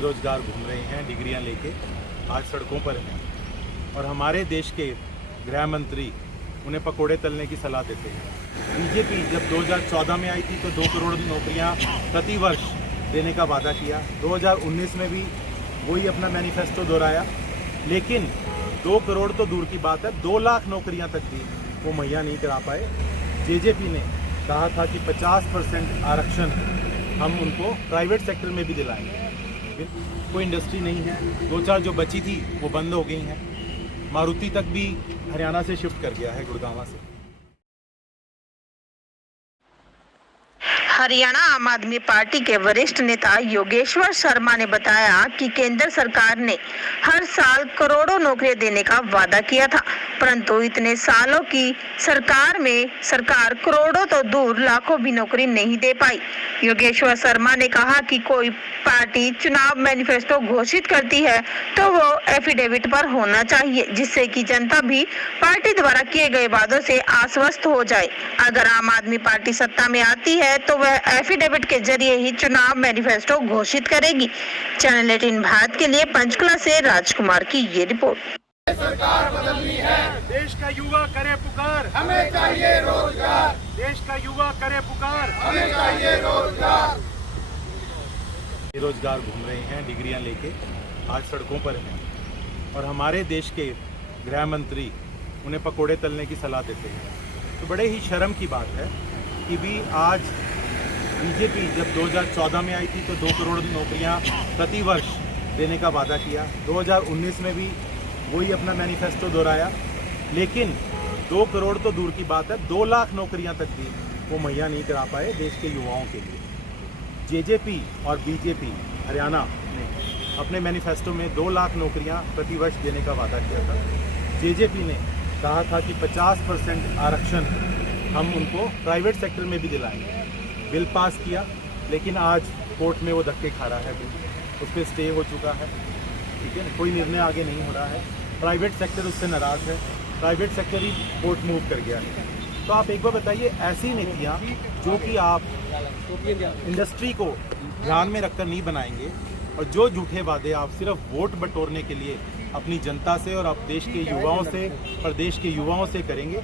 बेरोजगार घूम रहे हैं डिग्रियां लेके, आज सड़कों पर हैं और हमारे देश के गृह मंत्री उन्हें पकोड़े तलने की सलाह देते हैं। बीजेपी जब 2014 में आई थी तो 2 करोड़ नौकरियां प्रति वर्ष देने का वादा किया। 2019 में भी वही अपना मैनिफेस्टो दोहराया, लेकिन 2 करोड़ तो दूर की बात है, 2 लाख नौकरियां तक भी वो मुहैया नहीं करा पाए। जेजेपी ने कहा था कि 50% आरक्षण हम उनको प्राइवेट सेक्टर में भी दिलाएंगे। कोई इंडस्ट्री नहीं है, 2-4 जो बची थी वो बंद हो गई हैं। मारुति तक भी हरियाणा से शिफ्ट कर गया है, गुड़गांव से। हरियाणा आम आदमी पार्टी के वरिष्ठ नेता योगेश्वर शर्मा ने बताया कि केंद्र सरकार ने हर साल करोड़ों नौकरियां देने का वादा किया था, परंतु इतने सालों की सरकार में सरकार करोड़ों तो दूर लाखों भी नौकरी नहीं दे पाई। योगेश्वर शर्मा ने कहा कि कोई पार्टी चुनाव मैनिफेस्टो घोषित करती है तो वो एफिडेविट पर होना चाहिए, जिससे कि जनता भी पार्टी द्वारा किए गए वादों से आश्वस्त हो जाए। अगर आम आदमी पार्टी सत्ता में आती है तो वह एफिडेविट के जरिए ही चुनाव मैनिफेस्टो घोषित करेगी। चैनल 18 भारत के लिए पंचकुला से राजकुमार की ये रिपोर्ट। सरकार बदलनी है, देश का युवा करे पुकार, हमें चाहिए रोजगार। देश का युवा करे पुकार, हमें चाहिए रोजगार। बेरोजगार घूम रहे हैं डिग्रियां लेके, आज सड़कों पर हैं और हमारे देश के गृह मंत्री उन्हें पकोड़े तलने की सलाह देते हैं। तो बड़े ही शर्म की बात है कि भी आज बीजेपी जब 2014 में आई थी तो 2 करोड़ नौकरियां प्रति वर्ष देने का वादा किया। 2019 में भी वही अपना मैनिफेस्टो दोहराया, लेकिन 2 करोड़ तो दूर की बात है, 2 लाख नौकरियां तक भी वो मुहैया नहीं करा पाए देश के युवाओं के लिए। जेजेपी और बीजेपी हरियाणा ने अपने मैनिफेस्टो में 2 लाख नौकरियां प्रति वर्ष देने का वादा किया था। जेजेपी ने कहा था कि 50% आरक्षण हम उनको प्राइवेट सेक्टर में भी दिलाएंगे। बिल पास किया, लेकिन आज कोर्ट में वो धक्के खा रहा है, उस पर स्टे हो चुका है, ठीक है, कोई निर्णय आगे नहीं हो रहा है। प्राइवेट सेक्टर उससे नाराज़ है, प्राइवेट सेक्टर ही कोर्ट मूव कर गया है। तो आप एक बार बताइए, ऐसी नीतियाँ जो कि आप इंडस्ट्री को ध्यान में रखकर नहीं बनाएंगे और जो झूठे वादे आप सिर्फ वोट बटोरने के लिए अपनी जनता से और आप देश के युवाओं से, प्रदेश के युवाओं से करेंगे,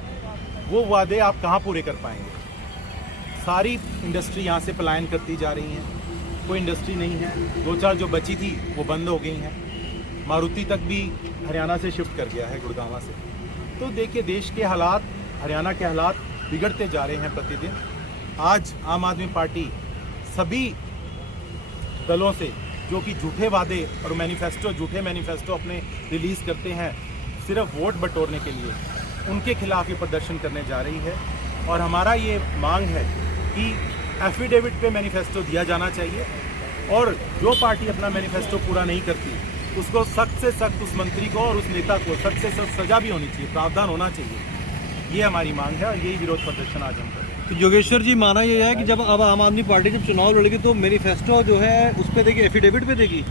वो वादे आप कहाँ पूरे कर पाएंगे। सारी इंडस्ट्री यहाँ से पलायन करती जा रही हैं, कोई इंडस्ट्री नहीं है, 2-4 जो बची थी वो बंद हो गई हैं। मारुति तक भी हरियाणा से शिफ्ट कर गया है, गुड़गांव से। तो देखिए, देश के हालात, हरियाणा के हालात बिगड़ते जा रहे हैं प्रतिदिन। आज आम आदमी पार्टी सभी दलों से जो कि झूठे वादे और झूठे मैनिफेस्टो अपने रिलीज़ करते हैं सिर्फ वोट बटोरने के लिए, उनके खिलाफ ये प्रदर्शन करने जा रही है। और हमारा ये मांग है कि एफिडेविट पे मैनिफेस्टो दिया जाना चाहिए और जो पार्टी अपना मैनिफेस्टो पूरा नहीं करती उसको सख्त से सख्त, उस मंत्री को और उस नेता को सख्त से सख्त सजा भी होनी चाहिए, प्रावधान होना चाहिए। ये हमारी मांग है और यही विरोध प्रदर्शन आज हम कर रहे हैं। तो योगेश्वर जी, माना ये है कि जब अब आम आदमी पार्टी जब चुनाव लड़ेगी तो मैनिफेस्टो जो है उस पर देगी, एफिडेविट पे देगी।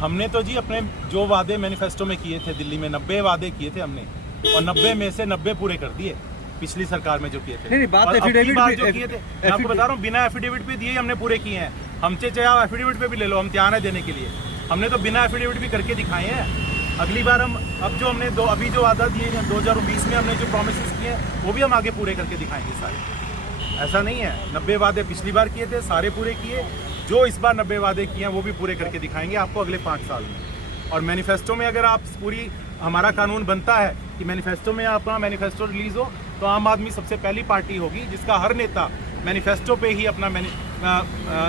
हमने तो जी अपने जो वादे मैनिफेस्टो में किए थे, दिल्ली में 90 वादे किए थे हमने, और 90 में से 90 पूरे कर दिए पिछली सरकार में जो किए थे। नहीं, बात एफिडेविट जो किए थे, मैं आपको बता रहा हूँ, बिना एफिडेविट पे दिए हमने पूरे किए हैं। हमसे चाहे आप एफिडेविट पे भी ले लो, हम तैयार है देने के लिए। हमने तो बिना एफिडेविट भी करके दिखाए हैं। अगली बार हम अब जो हमने अभी जो वादा दिए हैं 2020 में हमने जो प्रॉमिसेस किए हैं वो भी हम आगे पूरे करके दिखाएंगे सारे। ऐसा नहीं है, 90 वादे पिछली बार किए थे, सारे पूरे किए। जो इस बार 90 वादे किए हैं वो भी पूरे करके दिखाएंगे आपको अगले 5 साल में। और मैनिफेस्टो में अगर आप पूरी, हमारा कानून बनता है कि मैनिफेस्टो में अपना मैनिफेस्टो रिलीज हो, तो आम आदमी सबसे पहली पार्टी होगी जिसका हर नेता मैनिफेस्टो पे ही अपना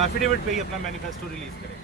एफिडेविट पे ही अपना मैनिफेस्टो रिलीज करे।